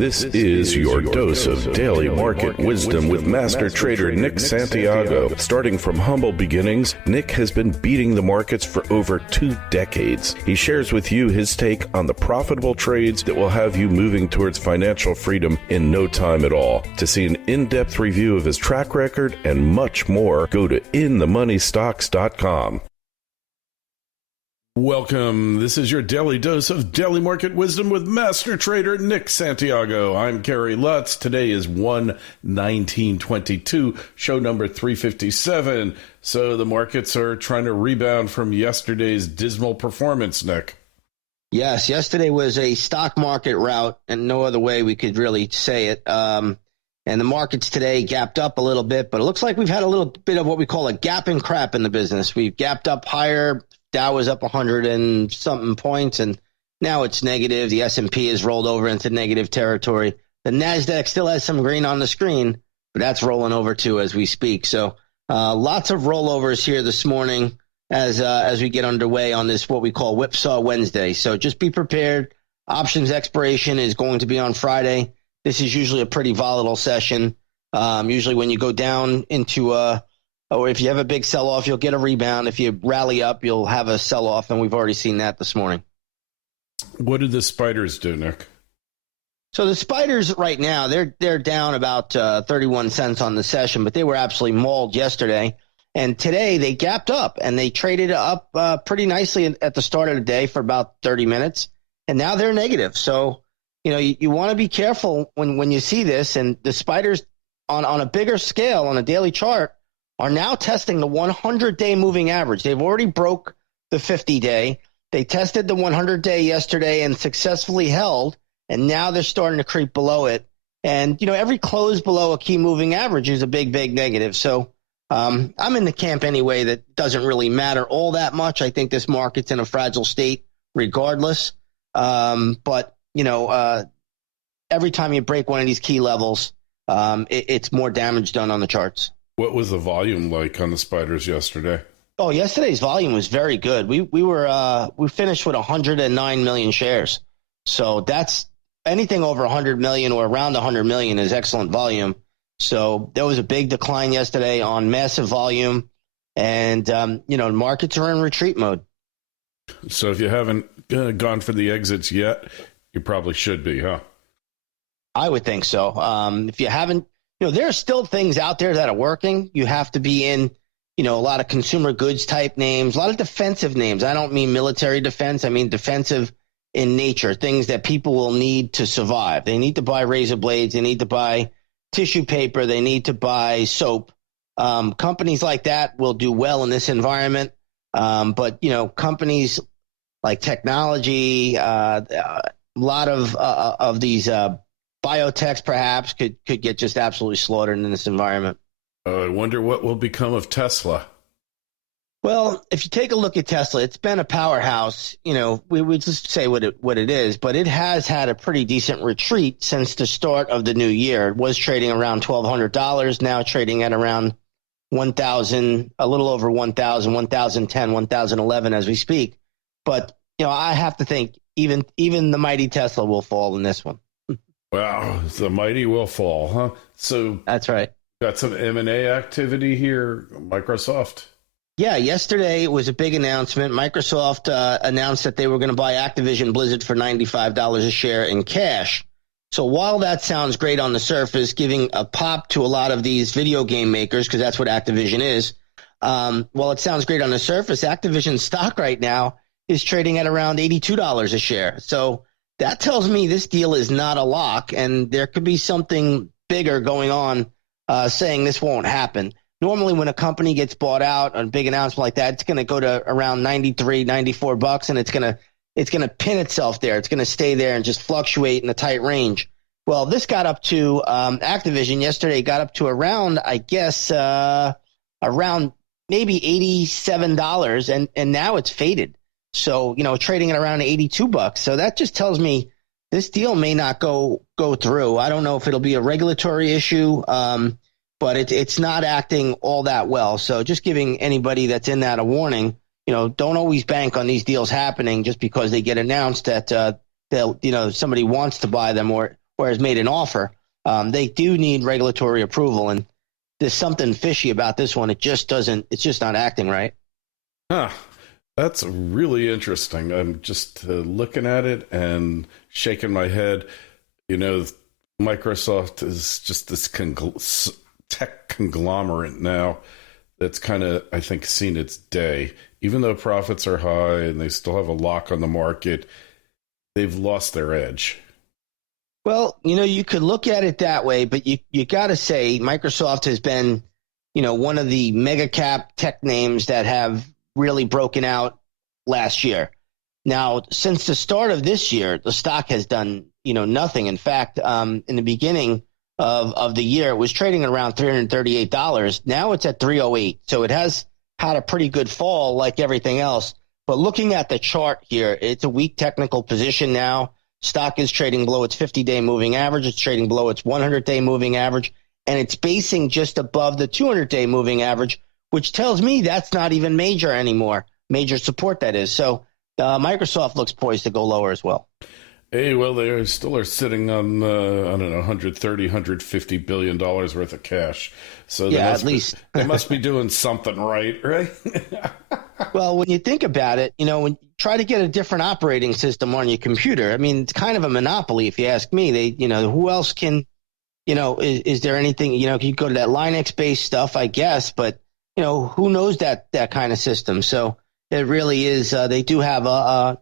This is your dose of daily market wisdom with master trader Nick Santiago. Starting from humble beginnings, Nick has been beating the markets for over 2 decades. He shares with you his take on the profitable trades that will have you moving towards financial freedom in no time at all. To see an in-depth review of his track record and much more, go to inthemoneystocks.com. Welcome. This is your daily dose of daily market wisdom with master trader Nick Santiago. I'm Kerry Lutz. Today is 1/19/22, show number 357. So the markets are trying to rebound from yesterday's dismal performance, Nick. Yes, yesterday was a stock market rout, and no other way we could really say it. And the markets today gapped up a little bit, but it looks like we've had a little bit of what we call a gap and crap in the business. We've gapped up higher. Dow was up 100 and something points, and now it's negative. The S&P has rolled over into negative territory. The NASDAQ still has some green on the screen, but that's rolling over too as we speak. So lots of rollovers here this morning as we get underway on this, what we call Whipsaw Wednesday. So just be prepared. Options expiration is going to be on Friday. This is usually a pretty volatile session. Usually when you go down into or if you have a big sell-off, you'll get a rebound. If you rally up, you'll have a sell-off, and we've already seen that this morning. What did the spiders do, Nick? So the spiders right now, they're down about 31 cents on the session, but they were absolutely mauled yesterday. And today they gapped up, and they traded up pretty nicely at the start of the day for about 30 minutes, and now they're negative. So, you want to be careful when you see this, and the spiders on a bigger scale on a daily chart are now testing the 100-day moving average. They've already broke the 50-day. They tested the 100-day yesterday and successfully held, and now they're starting to creep below it. And, every close below a key moving average is a big, big negative. So I'm in the camp anyway that doesn't really matter all that much. I think this market's in a fragile state regardless. But every time you break one of these key levels, it's more damage done on the charts. What was the volume like on the spiders yesterday? Oh, yesterday's volume was very good. We finished with 109 million shares. So that's anything over 100 million or around 100 million is excellent volume. So there was a big decline yesterday on massive volume, and markets are in retreat mode. So if you haven't gone for the exits yet, you probably should be, huh? I would think so. If you haven't, there are still things out there that are working. You have to be in, a lot of consumer goods type names, a lot of defensive names. I don't mean military defense. I mean defensive in nature, things that people will need to survive. They need to buy razor blades. They need to buy tissue paper. They need to buy soap. Companies like that will do well in this environment. But companies like technology, a lot of these biotechs perhaps could get just absolutely slaughtered in this environment. I wonder what will become of Tesla. Well, if you take a look at Tesla, it's been a powerhouse. We would just say what it is, but it has had a pretty decent retreat since the start of the new year. It was trading around $1,200, now trading at around 1,000, a little over 1,000, 1,010, 1,011 as we speak. But I have to think even the mighty Tesla will fall in this one. Wow, the mighty will fall, huh? So that's right. Got some M&A activity here. Microsoft. Yeah, yesterday it was a big announcement. Microsoft announced that they were going to buy Activision Blizzard for $95 a share in cash. So while that sounds great on the surface, giving a pop to a lot of these video game makers, because that's what Activision is, while it sounds great on the surface, Activision stock right now is trading at around $82 a share. So that tells me this deal is not a lock, and there could be something bigger going on saying this won't happen. Normally when a company gets bought out, a big announcement like that, it's going to go to around 93, 94 bucks, and it's going to pin itself there. It's going to stay there and just fluctuate in a tight range. Well, this got up to Activision yesterday, got up to around, I guess, around maybe $87, and now it's faded. So, trading at around 82 bucks. So that just tells me this deal may not go through. I don't know if it'll be a regulatory issue, but it's not acting all that well. So just giving anybody that's in that a warning. Don't always bank on these deals happening just because they get announced that somebody wants to buy them or or has made an offer, they do need regulatory approval. And there's something fishy about this one. It's just not acting right. Huh. That's really interesting. I'm just looking at it and shaking my head. You know, Microsoft is just this tech conglomerate now that's kind of, I think, seen its day. Even though profits are high and they still have a lock on the market, they've lost their edge. Well, you know, you could look at it that way, but you got to say Microsoft has been, you know, one of the mega cap tech names that have really broken out last year. Now, since the start of this year, the stock has done, you know, nothing. In fact, in the beginning of the year, it was trading at around $338. Now it's at $308. So it has had a pretty good fall like everything else. But looking at the chart here, it's a weak technical position now. Stock is trading below its 50-day moving average. It's trading below its 100-day moving average. And it's basing just above the 200-day moving average, which tells me that's not even major anymore. Major support, that is. So Microsoft looks poised to go lower as well. Hey, well, they still are sitting on, I don't know, $130, $150 billion worth of cash. So at least they must be doing something right? Well, when you think about it, you know, when you try to get a different operating system on your computer, I mean, it's kind of a monopoly, if you ask me. They, you know, who else can, you know, is there anything, you know, you go to that Linux-based stuff, I guess, but, you know, who knows that kind of system? So it really is, they do have a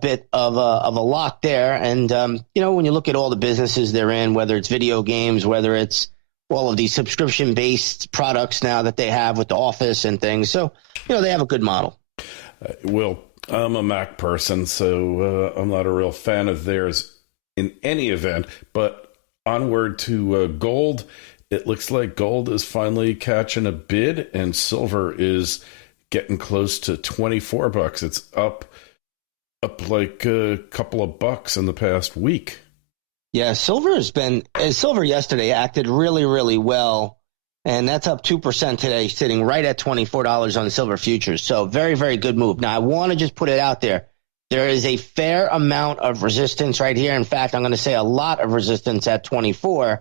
bit of a lock there. And, you know, when you look at all the businesses they're in, whether it's video games, whether it's all of these subscription-based products now that they have with the Office and things. So, you know, they have a good model. Well, I'm a Mac person, so I'm not a real fan of theirs in any event. But onward to gold. It looks like gold is finally catching a bid, and silver is getting close to $24. It's up like a couple of bucks in the past week. Yeah, silver yesterday acted really, really well, and that's up 2% today, sitting right at $24 on silver futures. So very, very good move. Now, I want to just put it out there. There is a fair amount of resistance right here. In fact, I'm going to say a lot of resistance at 24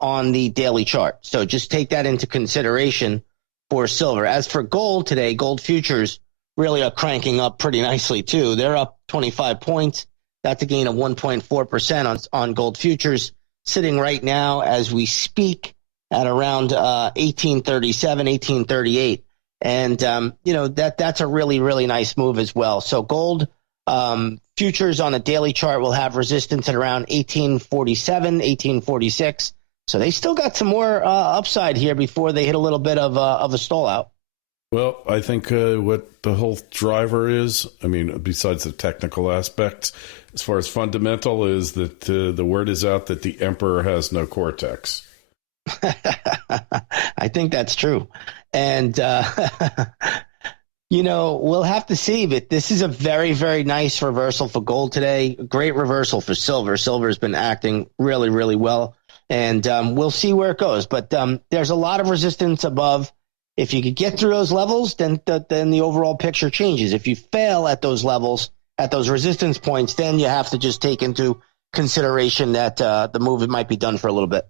on the daily chart. So just take that into consideration for silver. As for gold today, gold futures really are cranking up pretty nicely too. They're up 25 points. That's a gain of 1.4% on gold futures, sitting right now as we speak at around 1837, 1838. And, you know, that's a really, really nice move as well. So gold futures on a daily chart will have resistance at around 1847, 1846. So they still got some more upside here before they hit a little bit of a stall out. Well, I think what the whole driver is, I mean, besides the technical aspects, as far as fundamental, is that the word is out that the emperor has no cortex. I think that's true. And, you know, we'll have to see, but this is a very, very nice reversal for gold today. Great reversal for silver. Silver has been acting really, really well. And we'll see where it goes. But there's a lot of resistance above. If you could get through those levels, then the overall picture changes. If you fail at those levels, at those resistance points, then you have to just take into consideration that the move might be done for a little bit.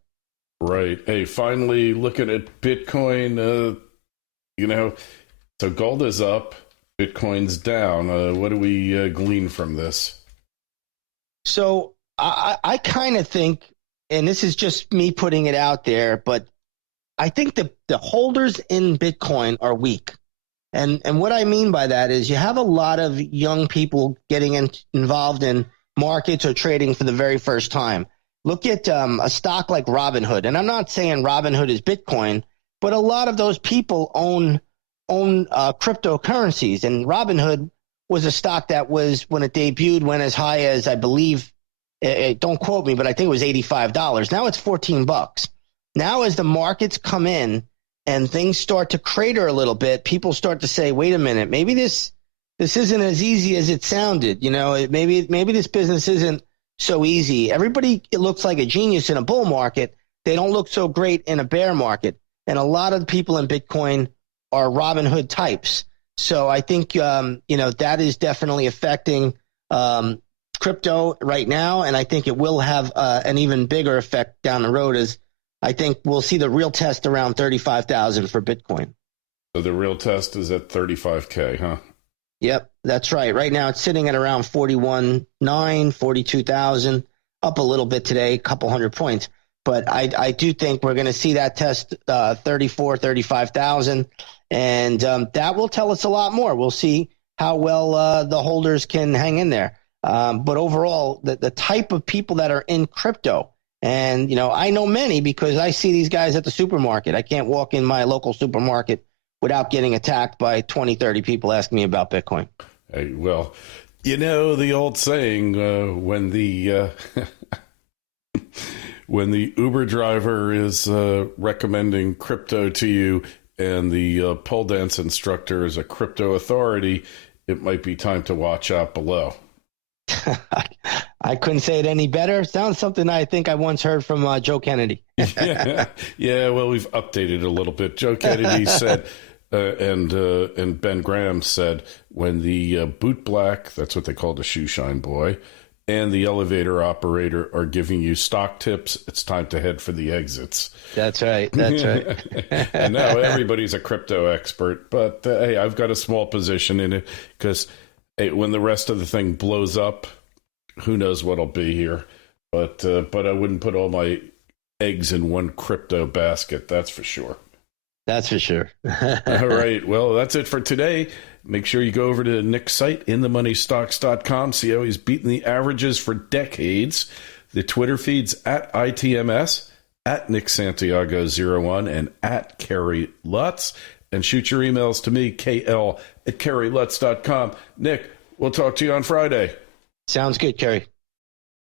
Right. Hey, finally looking at Bitcoin, you know, so gold is up, Bitcoin's down. What do we glean from this? So I kind of think, and this is just me putting it out there, but I think the holders in Bitcoin are weak. And what I mean by that is you have a lot of young people getting involved in markets or trading for the very first time. Look at a stock like Robinhood. And I'm not saying Robinhood is Bitcoin, but a lot of those people own cryptocurrencies. And Robinhood was a stock that was, when it debuted, went as high as, I believe, don't quote me, but I think it was $85. Now it's $14. Now, as the markets come in and things start to crater a little bit, people start to say, wait a minute, maybe this isn't as easy as it sounded. You know, maybe this business isn't so easy. Everybody, it looks like a genius in a bull market. They don't look so great in a bear market. And a lot of the people in Bitcoin are Robinhood types. So I think, you know, that is definitely affecting crypto right now, and I think it will have an even bigger effect down the road. As I think we'll see the real test around 35,000 for Bitcoin. So the real test is at 35K, huh? Yep, that's right. Right now it's sitting at around 41.9, 42,000, up a little bit today, a couple hundred points. But I do think we're going to see that test 34, 35,000, and that will tell us a lot more. We'll see how well the holders can hang in there. But overall, the type of people that are in crypto, and I know many because I see these guys at the supermarket. I can't walk in my local supermarket without getting attacked by 20, 30 people asking me about Bitcoin. Hey, well, the old saying, when the when the Uber driver is recommending crypto to you and the pole dance instructor is a crypto authority, it might be time to watch out below. I couldn't say it any better. Sounds something I think I once heard from Joe Kennedy. Yeah, well, we've updated a little bit. Joe Kennedy said, and Ben Graham said, when the boot black, that's what they call the shoe shine boy, and the elevator operator are giving you stock tips, it's time to head for the exits. That's right. That's right. And now everybody's a crypto expert, but hey, I've got a small position in it because when the rest of the thing blows up, who knows what'll be here. But I wouldn't put all my eggs in one crypto basket, that's for sure. That's for sure. All right. Well, that's it for today. Make sure you go over to Nick's site, inthemoneystocks.com. See how he's beaten the averages for decades. The Twitter feeds at ITMS, at Nick Santiago01, and at Kerry Lutz. And shoot your emails to me, KL@KerryLutz.com. Nick, we'll talk to you on Friday. Sounds good, Kerry.